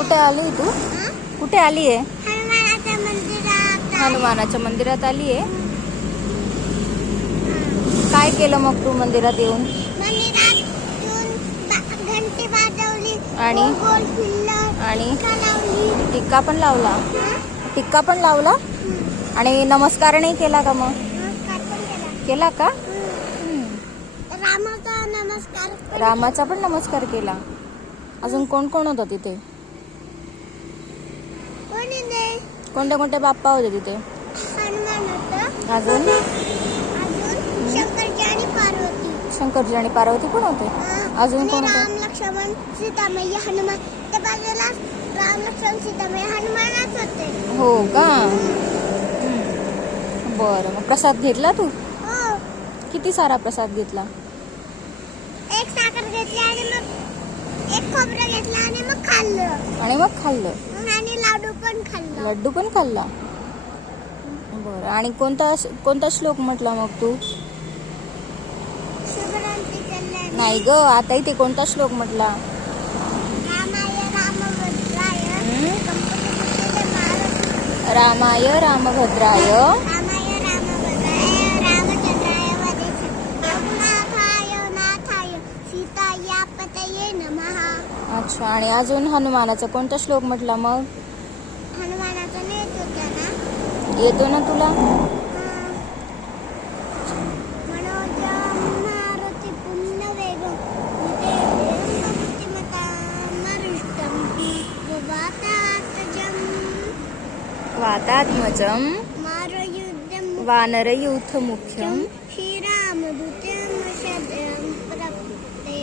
कुठे आली तू? कुठे आली आहे? हनुमानाच्या मंदिरात. हनुमानाच्या मंदिरात आली आहे. काय केलं मग तू मंदिरात येऊन? मंदिरात येऊन घंटी वाजवली आणि? गोल फिरलं आणि टिक्का लावली. टिक्का पण लावला? टिक्का पण लावला? आणि नमस्कार नाही केला का मग? नमस्कार पण केला. केला का? रामाचा नमस्कार पण रामाचा पण नमस्कार केला. अजून कोण कोण होतं तिथे? कोणी नाही. कोणते कोणते बाप्पा होते तिथे? हनुमान होतं. अजून अजून शंकरजी आणि पार्वती. शंकरजी आणि पार्वती पण होते. अजून कोण आणि होतं? राम लक्ष्मण सीतामय्या हनुमान. त्या बाजूला राम लक्ष्मण सीतामय्या हनुमानच होते. हो का? बरं, मग प्रसाद घेतला तू? हो. किती सारा प्रसाद घेतला? एक साखर घेतली आणि मग एक खोबरं घेतलं आणि मग खाल्लं. आणि मग खाल्लं? आणि लाडू पण खाल्लं. लड्डू पण खाल्ला? बरं, आणि कोणता श्लोक म्हटला मग तू? शुभरात्री कल्याण. नाही ग, आता इथे कोणता श्लोक म्हटला? रामाय रामभद्राय कंपनीचे मारुती. रामाय रामभद्राय रामाय रामभद्राय रामचंद्राय वदेसी रघुनाथाय नाथाय सीताया पतये नमः. अच्छा, आणि अजून हनुमानाचा कोणता श्लोक म्हटला मग? हनुमानाचा नेत होता ना. येतो ना तुला? मनोजम मारुती पुण्यवेगं भक्तिमतामरुष्टं वातात्मजं वातात्मजं मारयुद्धं वानरयूथ मुख्यम श्रीरामदूतं शतं प्रपत्ते.